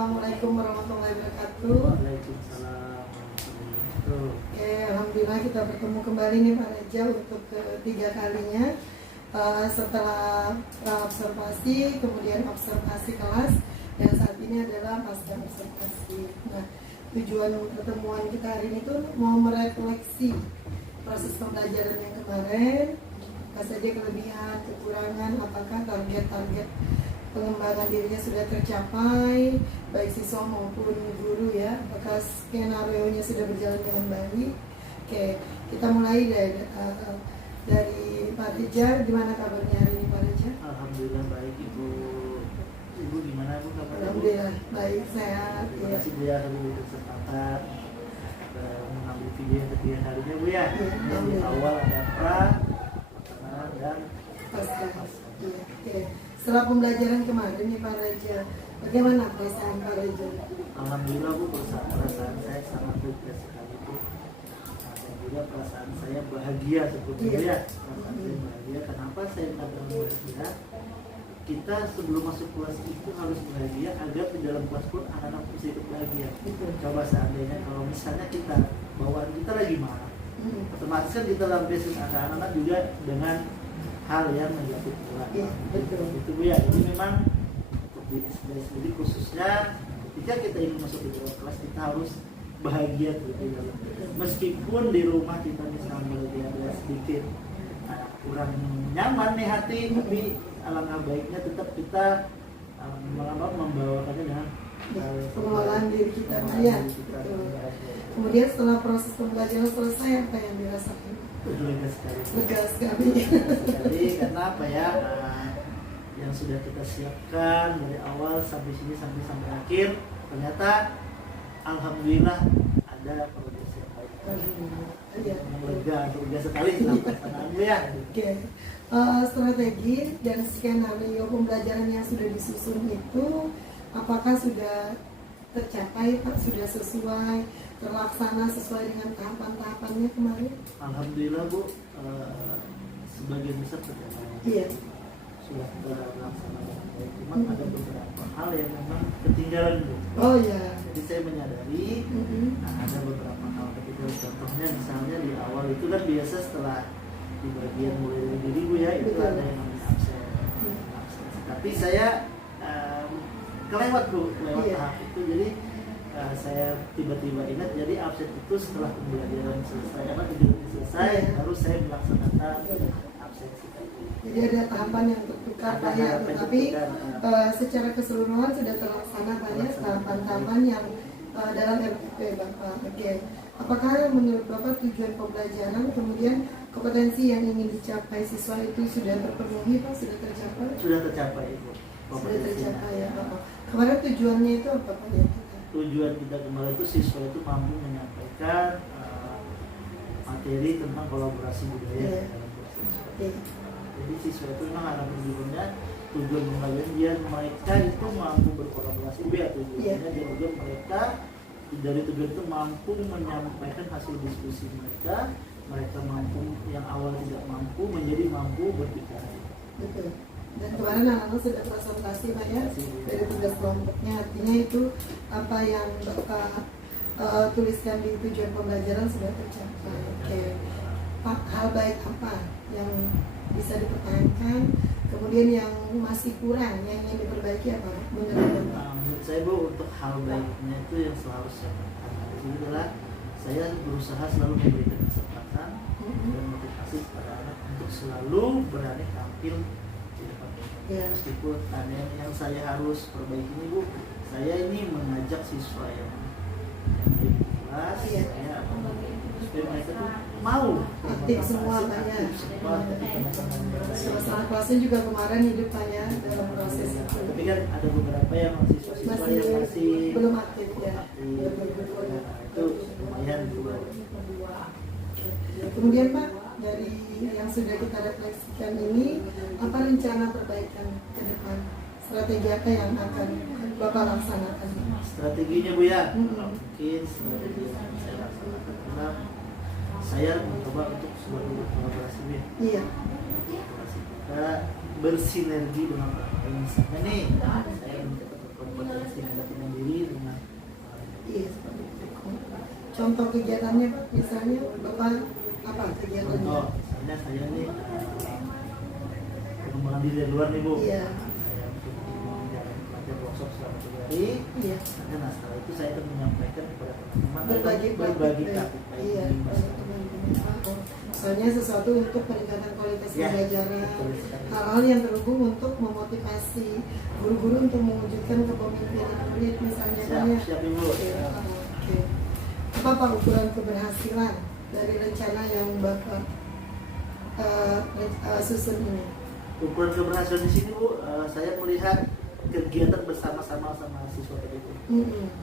Assalamualaikum warahmatullahi wabarakatuh. Waalaikumsalam warahmatullahi wabarakatuh. Oke, alhamdulillah kita bertemu kembali nih Pak Reja untuk ketiga kalinya. Setelah observasi, kemudian observasi kelas, dan saat ini adalah pasca observasi. Nah, tujuan pertemuan kita hari ini tuh mau merefleksi proses pembelajaran yang kemarin, apa saja kelebihan, kekurangan, apakah target-target pengembangan dirinya sudah tercapai, baik siswa maupun guru ya, apakah skenario-nya sudah berjalan dengan baik. Oke, kita mulai dari Pak Reja. Gimana kabarnya hari ini Pak Reja? Alhamdulillah baik Ibu. Ibu gimana Bu kabarnya? Alhamdulillah baik, sehat. Terima kasih Bu ya hari ini berkesempatan mengambil video yang ketiga harinya Bu ya. Di awal ada pra, pertengahan dan Pasca. Iya, oke. Setelah pembelajaran kemarin nih Pak Reja, bagaimana perasaan Pak Reja? Alhamdulillah Bu, perasaan saya sangat lega sekali Bu. Dan juga perasaan saya bahagia sebetulnya ya. Perasaan saya bahagia. Kenapa saya katakan bahagia? Kita sebelum masuk kelas itu harus bahagia agar di dalam kelas pun anak-anak bisa ikut bahagia. Coba seandainya kalau misalnya kita bawaan kita lagi marah, otomatis kan kita lampiasin anak-anak juga dengan hal yang negatif pula. Betul. Itu Bu ya. Jadi memang untuk diri sendiri khususnya ketika kita ingin masuk di dalam kelas kita harus bahagia terlebih dahulu. Meskipun di rumah kita misalnya lagi ada sedikit kurang nyaman nih hati, tapi alangkah baiknya tetap kita membawakannya dengan pengelolaan diri kita ya. Kemudian setelah proses pembelajaran selesai, apa yang dirasakan? Lega sekali. Lega sekali. Jadi karena apa ya, yang sudah kita siapkan dari awal sampai sini sampai akhir, ternyata alhamdulillah ada progres yang baik. Lega sekali senang ya. Oke. Strategi dan skenario pembelajaran yang sudah disusun itu apakah sudah tercapai Pak, sudah sesuai, terlaksana sesuai dengan tahapan-tahapannya kemarin? Alhamdulillah Bu, sebagian besar tercapai. Iya. Sudah terlaksana dengan baik. Cuma ada beberapa hal yang memang ketinggalan Bu. Oh ya. Jadi saya menyadari ada beberapa hal ketinggalan. Contohnya misalnya di awal itu kan biasa setelah di bagian mulai dari diri Bu ya, itu ada yang namanya absen. Tapi saya kelewat Bu, tahap itu. Jadi saya tiba-tiba ingat, jadi absen itu setelah pembelajaran selesai, karena kegiatan selesai, harus saya melaksanakan absensi. Jadi ada tahapan yang bertukar Pak ya, tetapi secara keseluruhan sudah terlaksana Pak ya, tahapan-tahapan yang dalam RPP Bapak. Oke. Apakah menurut Bapak tujuan pembelajaran kemudian kompetensi yang ingin dicapai siswa itu sudah terpenuhi Pak, sudah tercapai? Sudah tercapai Ibu. Sudah tercapai ya Bapak. Kemarin tujuannya itu apa Pak ya? Tujuan kita kemarin itu siswa itu mampu menyampaikan materi tentang kolaborasi budaya dalam proses. Jadi siswa itu memang harapan tujuannya, tujuan pembelajaran dia mereka itu mampu berkolaborasi tujuannya dia juga mereka dari tujuan itu mampu menyampaikan hasil diskusi mereka mampu yang awal tidak mampu menjadi mampu berbicara. Betul. Dan kemarin anak-anak sudah presentasi Pak ya dari tugas kelompoknya, artinya itu apa yang Bapak tuliskan di tujuan pembelajaran sudah tercapai. Oke. Pak, hal baik apa yang bisa dipertahankan, kemudian yang masih kurang, yang ingin diperbaiki apa menurut saya Bu, untuk hal baiknya itu yang selalu saya pertahankan itu adalah saya berusaha selalu memberikan kesempatan dan motivasi kepada anak untuk selalu berani tampil di depan meskipun ada yang saya harus perbaiki ini Bu, saya ini mengajak siswa yang di kelas saya supaya mereka tuh mau aktif semua Pak ya. Suasana kelasnya juga kemarin hidup Pak ya dalam proses itu. Tapi kan ada beberapa yang siswa-siswa yang masih belum aktif ya. Itu lumayan juga. Kemudian Pak, dari yang sudah kita refleksikan ini, apa rencana perbaikan ke depan? Strategi apa yang akan Bapak laksanakan? Strateginya Bu ya, mungkin strategi yang saya laksanakan adalah saya mencoba untuk selalu berkolaborasi ya. Iya. Kolaborasi kita bersinergi dengan orang lain. Misalnya nih, saya mencoba berpotensi negatif diri dengan Iya, seperti itu. Contoh kegiatannya Pak, misalnya Bapak apa kegiatannya? contoh misalnya saya nih pengembangan diri dari luar nih Bu. Iya. Saya untuk menjalani pelatihan workshop selama 3 hari. Iya. Nah setelah itu saya akan menyampaikan kepada teman-teman Berbagi berbagi praktik. praktik baik Iya, di pada masyarakat. teman-teman. Soalnya sesuatu untuk peningkatan kualitas Ya, pembelajaran, betul sekali. hal-hal yang terhubung untuk memotivasi guru-guru untuk mewujudkan kepemimpinan murid misalnya kan ya. Siap Ibu. Oke. Apa Pak ukuran keberhasilan dari rencana yang Bapak susun ini? Ukuran keberhasilan di sini Bu, saya melihat kegiatan bersama-sama sama siswa tadi itu.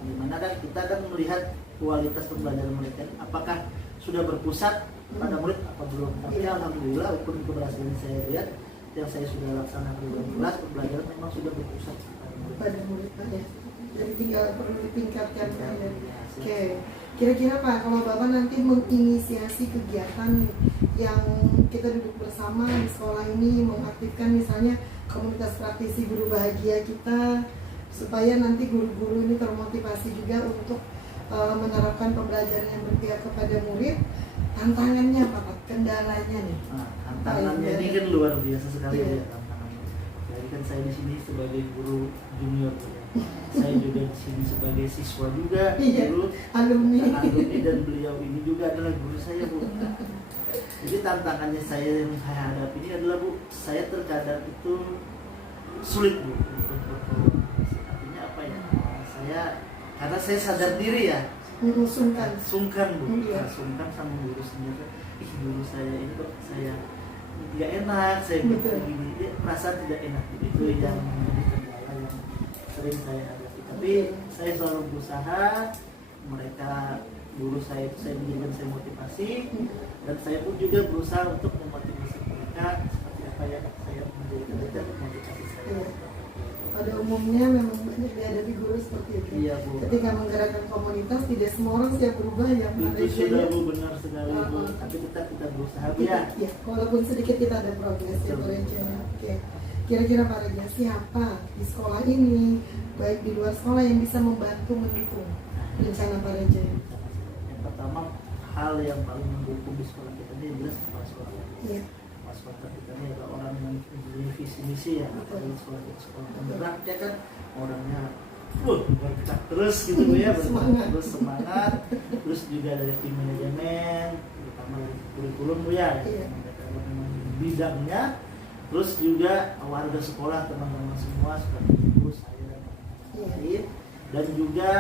Dimana kan kita kan melihat kualitas pembelajaran mereka, apakah sudah berpusat pada murid apa belum. Tapi alhamdulillah ukuran keberhasilan saya lihat yang saya sudah laksanakan di dalam kelas pembelajaran memang sudah berpusat pada murid ya. Jadi tinggal perlu ditingkatkan kan ya. Ya, Oke. Kira-kira Pak, kalau Bapak nanti menginisiasi kegiatan nih, yang kita duduk bersama di sekolah ini, mengaktifkan misalnya komunitas praktisi guru bahagia kita, supaya nanti guru-guru ini termotivasi juga untuk menerapkan pembelajaran yang berpihak kepada murid, tantangannya apa Pak? Kendalanya nih? Nah, tantangannya ini kan luar biasa sekali Iya. ya tantangannya. Jadi kan saya di sini sebagai guru junior ya. Saya juga di sini sebagai siswa juga, Iya. guru Alumni. dan beliau ini juga adalah guru saya Bu. Jadi tantangannya saya yang saya hadapi ini adalah Bu, saya terkadang itu sulit Bu untuk berkomunikasi. Artinya apa ya? Karena saya sadar diri ya, sungkan Bu, Iya. sungkan sama guru sendiri. Guru saya ini kok saya tidak enak, saya Betul. begini, ya, perasaan tidak enak. Itu yang menjadi kendala yang sering saya hadapi. Tapi saya selalu berusaha, mereka guru saya itu saya menjadikan saya motivasi, dan saya pun juga berusaha untuk memotivasi mereka seperti apa yang saya menjadikan mereka motivasi saya. Iya. Pada umumnya memang banyak dihadapi guru seperti itu. Iya Bu. Ketika menggerakkan komunitas, tidak semua orang siap berubah ya. Itu sudah Bu, benar sekali Bu. Tapi kita berusaha Bu ya. Ya, walaupun sedikit kita ada progres ya Pak Reja. Oke. Kira-kira Pak Reja siapa di sekolah ini, baik di luar sekolah yang bisa membantu mendukung rencana Pak Reja? Yang pertama, hal yang paling mendukung di sekolah kita ini adalah kepala sekolah. Iya. Kepala sekolah kita ini adalah orang yang mempunyai visi misi ya. Di sekolah kita sekolah penggerak dia kan orangnya bergerak terus gitu Bu ya, Semangat. terus semangat. Terus juga dari tim manajemen, terutama dari kurikulum Bu ya, Iya. mereka memang bidangnya. Terus juga warga sekolah, teman-teman semua seperti ibu, saya dan teman-teman lain, dan juga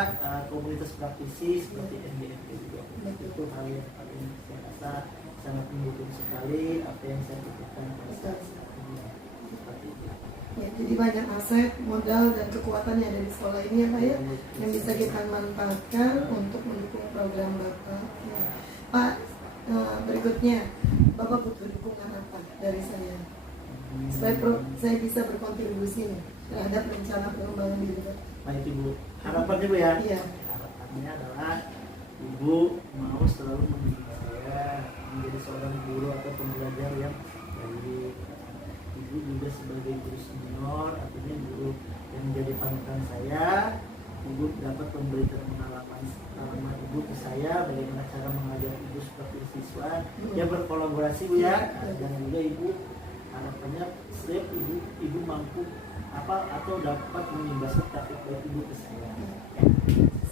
komunitas praktisi seperti NDFP juga. Itu hal yang paling saya rasa sangat mendukung sekali apa yang saya pikirkan pada saat ini. Seperti itu. Ya, jadi banyak aset, modal, dan kekuatan yang ada di sekolah ini ya Pak ya, yang bisa kita manfaatkan untuk mendukung program Bapak. Ya. Pak, berikutnya, Bapak butuh dukungan apa dari saya? Supaya saya bisa berkontribusi nih terhadap rencana pengembangan diri Pak. Baik Ibu, harapannya Bu ya? Iya. Harapannya adalah Ibu mau selalu mendidik saya menjadi seorang guru atau pembelajar yang baik. Ibu juga sebagai guru senior, artinya guru yang menjadi panutan saya. Ibu dapat memberikan pengalaman Ibu ke saya, bagaimana cara mengajar Ibu seperti siswa yang berkolaborasi Bu ya. Dan juga Ibu harapannya setiap ibu mampu atau dapat mengimbaskan praktik baik Ibu ke saya.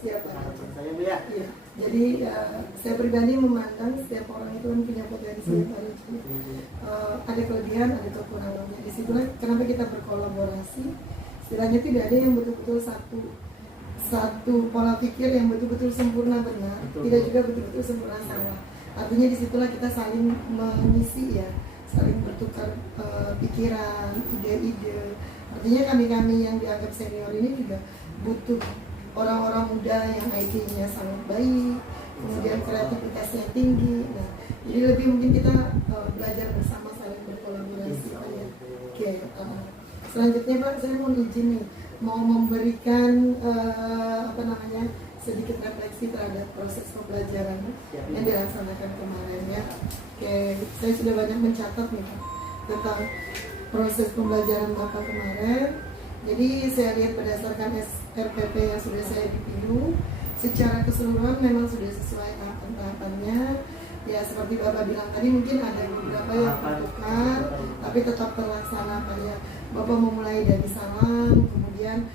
Siap Pak. Harapan saya Bu ya. Iya. Jadi saya pribadi memandang setiap orang itu kan punya potensi Pak Reja. Ada kelebihan, ada kekurangannya. Disitulah kenapa kita berkolaborasi. Istilahnya tidak ada yang betul-betul satu pola pikir yang betul-betul sempurna benar, tidak juga betul-betul sempurna salah. Artinya disitulah kita saling mengisi ya, saling bertukar pikiran, ide-ide. Artinya kami-kami yang dianggap senior ini juga butuh orang-orang muda yang IQ-nya sangat baik, kemudian kreativitasnya tinggi. Nah, jadi lebih mungkin kita belajar bersama, saling berkolaborasi. Oke, selanjutnya Pak, saya mau izin nih, mau memberikan sedikit refleksi terhadap proses pembelajaran yang dilaksanakan kemarin ya. Oke, saya sudah banyak mencatat nih Pak tentang proses pembelajaran Bapak kemarin. Jadi saya lihat berdasarkan SRPP yang sudah saya dipilih, secara keseluruhan memang sudah sesuai tahapan-tahapannya. Ya seperti Bapak bilang tadi, mungkin ada beberapa yang tertukar, tapi tetap terlaksana. Kayak Bapak memulai dari salam, kemudian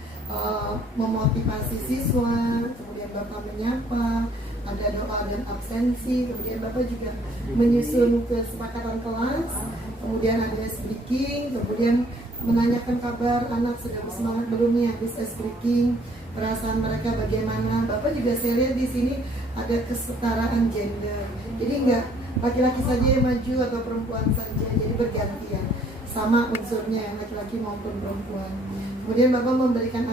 memotivasi siswa, kemudian Bapak menyapa, ada doa dan absensi, kemudian Bapak juga menyusun kesepakatan kelas, kemudian ada ice breaking, kemudian menanyakan kabar anak sudah bersemangat belum nih habis ice breaking, perasaan mereka bagaimana. Bapak juga saya lihat di sini ada kesetaraan gender, jadi enggak laki-laki saja yang maju atau perempuan saja, jadi bergantian, sama unsurnya laki-laki maupun perempuan. Kemudian Bapak memberikan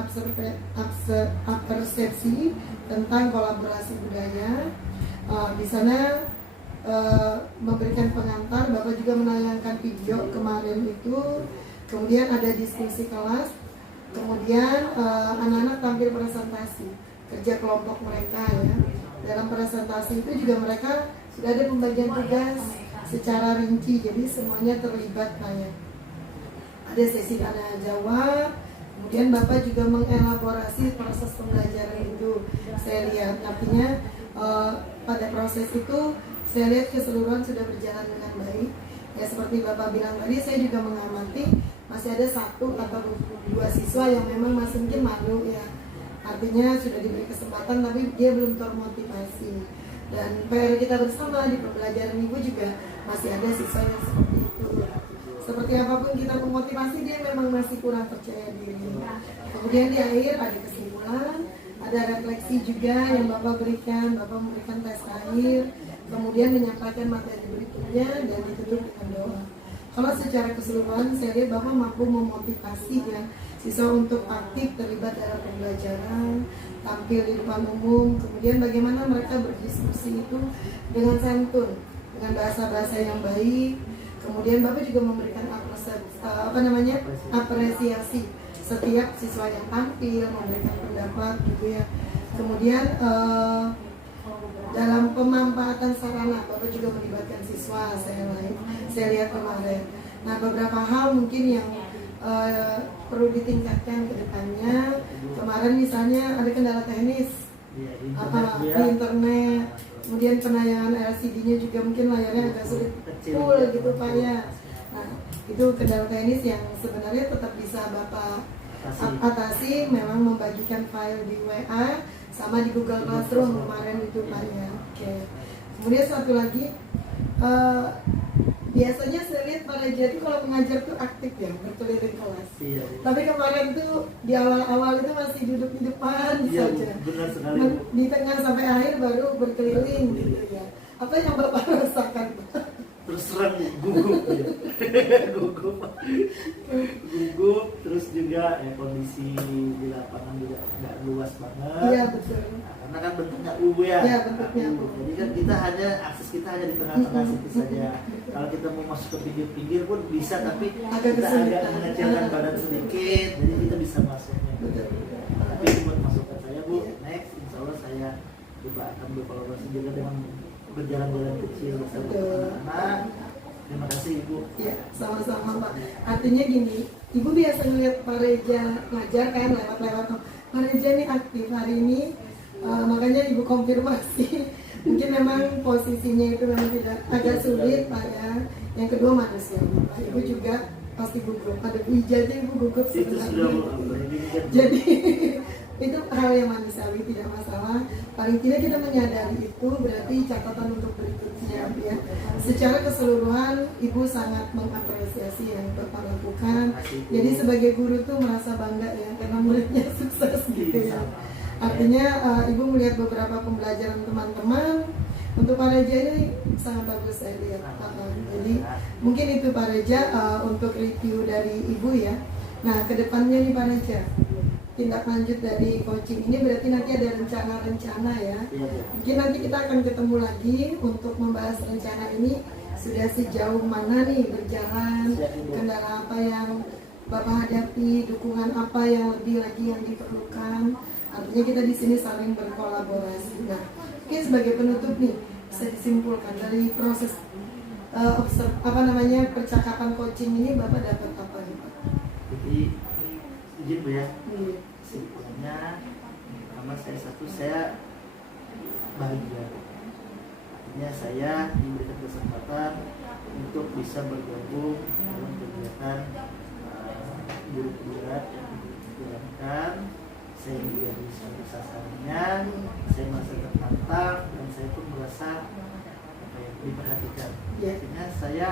persepsi tentang kolaborasi budaya. Di sana memberikan pengantar. Bapak juga menayangkan video kemarin itu. Kemudian ada diskusi kelas. Kemudian anak-anak tampil presentasi kerja kelompok mereka ya. Dalam presentasi itu juga mereka sudah ada pembagian tugas secara rinci, jadi semuanya terlibat banyak. Ada sesi tanya jawab. Kemudian Bapak juga mengelaborasi proses pembelajaran itu. Saya lihat artinya pada proses itu saya lihat keseluruhan sudah berjalan dengan baik. Ya seperti Bapak bilang tadi, saya juga mengamati masih ada 1 atau 2 siswa yang memang masih mungkin malu ya. Artinya sudah diberi kesempatan tapi dia belum termotivasi. Dan PR kita bersama di pembelajaran Ibu juga masih ada siswa yang seperti itu. Seperti apapun kita memotivasi, dia memang masih kurang percaya diri. Kemudian di akhir ada kesimpulan, ada refleksi juga yang Bapak berikan. Bapak memberikan tes akhir, kemudian menyampaikan materi berikutnya dan ditutup dengan doa. Kalau secara keseluruhan saya lihat Bapak mampu memotivasi ya siswa untuk aktif terlibat dalam pembelajaran, tampil di depan umum, kemudian bagaimana mereka berdiskusi itu dengan santun, dengan bahasa-bahasa yang baik. Kemudian Bapak juga memberikan apresiasi setiap siswa yang tampil, memberikan pendapat gitu ya. Kemudian dalam pemanfaatan sarana Bapak juga melibatkan siswa, saya lihat kemarin. Nah beberapa hal mungkin yang perlu ditingkatkan ke depannya. Kemarin misalnya ada kendala teknis di internet, kemudian penayangan LCD-nya juga mungkin layarnya agak sulit full gitu Pak ya. Nah itu kendala teknis yang sebenarnya tetap bisa Bapak atasi, memang membagikan file di WA sama di Google Classroom kemarin itu Pak ya. Oke. Kemudian satu lagi, biasanya saya lihat Pak Reja itu kalau mengajar tuh aktif ya, berkeliling kelas. Iya. Tapi kemarin tuh di awal-awal itu masih duduk di depan saja. Benar sekali. Di tengah sampai akhir baru berkeliling gitu ya. Apa yang Bapak rasakan? Terus terang gugup ya. gugup, terus juga ya kondisi di lapangan juga nggak luas banget. Iya betul. Nah, karena kan bentuknya U ya. Iya bentuknya U. Jadi kan kita hanya akses kita hanya di tengah-tengah situ saja. Kalau kita mau masuk ke pinggir-pinggir pun bisa, tapi kita agak mengecilkan badan sedikit, jadi kita bisa masuknya. Betul. Tapi itu buat masukan saya Bu. Next, insya Allah saya coba akan berkolaborasi juga dengan berjalan-jalan kecil bersama anak-anak. Terima kasih Ibu. Ya, sama-sama Pak. Artinya gini, Ibu biasa ngeliat Pak Reja ngajar kan lewat-lewat. Pak Reja ini aktif hari ini, makanya Ibu konfirmasi. Mungkin memang posisinya itu memang tidak agak sulit Pak ya. Yang kedua manusia Pak. Ibu juga pasti gugup. Ada ijazah Ibu gugup sebenarnya. Jadi itu hal yang manusiawi, tidak masalah. Paling tidak kita menyadari itu, berarti catatan untuk berikutnya ya. Secara keseluruhan Ibu sangat mengapresiasi yang Bapak lakukan. Jadi sebagai guru tuh merasa bangga ya karena muridnya sukses gitu ya. Artinya Ibu melihat beberapa pembelajaran teman-teman untuk Pak Reja ini sangat bagus saya lihat. Jadi mungkin itu Pak Reja untuk review dari Ibu ya. Nah kedepannya nih Pak Reja, tindak lanjut dari coaching ini berarti nanti ada rencana-rencana ya. Mungkin nanti kita akan ketemu lagi untuk membahas rencana ini sudah sejauh mana nih berjalan, kendala apa yang Bapak hadapi, dukungan apa yang lebih lagi yang diperlukan. Artinya kita di sini saling berkolaborasi. Nah, mungkin sebagai penutup nih bisa disimpulkan dari proses percakapan coaching ini Bapak dapat apa nih Pak? Jadi izin Bu ya. Iya. Kesimpulannya pertama saya bahagia. Artinya saya diberikan kesempatan untuk bisa bergabung dalam kegiatan guru kuliah yang dijalankan. Saya juga bisa sasarannya, saya merasa tertantang dan saya pun merasa diperhatikan. Artinya saya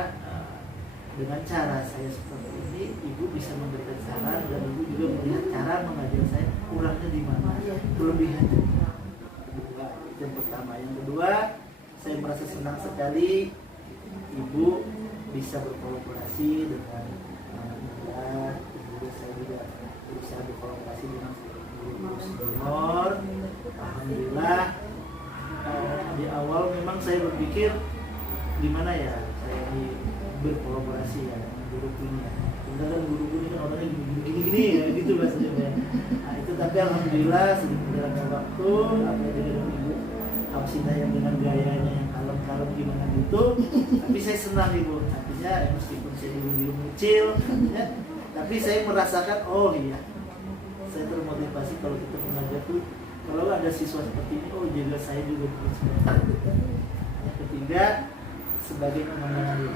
dengan cara saya seperti ini, ibu bisa memberikan saran dan ibu juga melihat cara mengajar saya kurangnya di mana, kelebihannya. Kedua, itu yang pertama. Yang kedua, saya merasa senang sekali ibu bisa berkolaborasi dengan anak muda. Kemudian saya juga berusaha berkolaborasi dengan guru senior. Alhamdulillah, di awal memang saya berpikir gimana ya saya berkolaborasi ya dengan guru punya. Sebenarnya guru punya kan orangnya gini ya gitu bahasanya. Nah itu tapi alhamdulillah sedikit berjalannya waktu, apa dengan ibu Hamsinah yang dengan gayanya yang kalem-kalem gimana gitu. Tapi saya senang ibu. Artinya meskipun saya dulu kecil, ya, tapi saya merasakan oh iya, saya termotivasi kalau kita mengajar tuh kalau ada siswa seperti ini, oh juga saya juga bisa seperti itu. Yang ketiga, sebagai pengembangan diri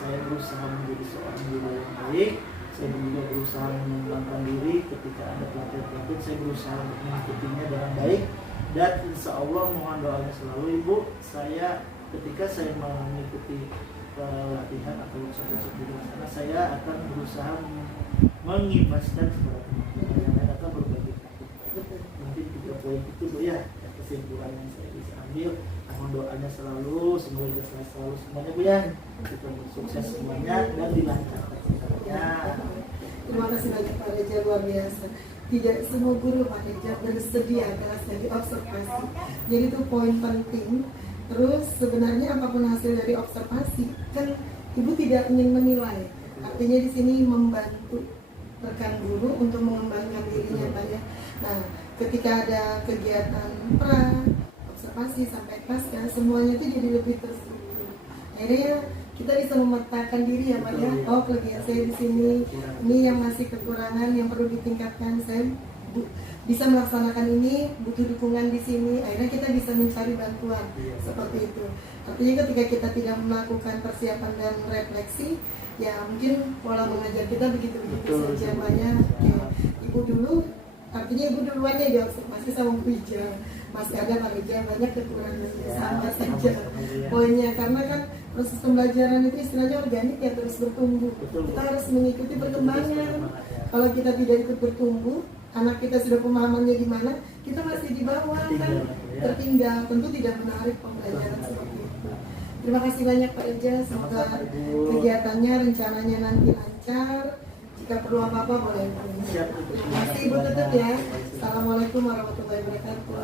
saya berusaha menjadi seorang guru yang baik. Saya juga berusaha mengembangkan diri ketika ada pelatihan-pelatihan, saya berusaha mengikutinya dengan baik. Dan insya Allah mohon doanya selalu ibu. Saya ketika saya mengikuti pelatihan atau workshop di sana, saya akan berusaha mengimbaskan kepada teman-teman yang lain atau berbagi. Mungkin 3 poin itu Bu ya kesimpulan yang saya bisa ambil. Mohon doanya selalu, semoga kita selalu semuanya Bu ya, kita sukses semuanya dan dilancarkan semuanya. Terima kasih banyak Pak Reza, luar biasa. Tidak semua guru Pak Reza bersedia kelas dari observasi. Jadi itu poin penting. Terus sebenarnya apapun hasil dari observasi kan ibu tidak ingin menilai. Artinya di sini membantu rekan guru untuk mengembangkan dirinya Pak ya. Nah, ketika ada kegiatan pra observasi sampai pasca, semuanya itu jadi lebih terstruktur. Akhirnya kita bisa memetakan diri ya Pak ya. Oh kelebihan saya di sini, ini yang masih kekurangan yang perlu ditingkatkan. Saya bisa melaksanakan ini, butuh dukungan di sini. Akhirnya kita bisa mencari bantuan seperti itu. Artinya ketika kita tidak melakukan persiapan dan refleksi, ya mungkin pola mengajar kita begitu-begitu saja Pak ya. Ibu dulu, artinya ibu duluan ya di observasi sama Bu Ija. Masih ada Pak Reza banyak kekurangannya sama saja poinnya, karena kan proses pembelajaran itu istilahnya organik ya, terus bertumbuh. Kita harus mengikuti perkembangan. Kalau kita tidak ikut bertumbuh, anak kita sudah pemahamannya di mana, kita masih di bawah kan, tertinggal. Tentu tidak menarik pembelajaran seperti itu. Terima kasih banyak Pak Reza, semoga kegiatannya rencananya nanti lancar. Jika perlu apa-apa boleh. Terima kasih Ibu, tutup ya. Assalamualaikum warahmatullahi wabarakatuh.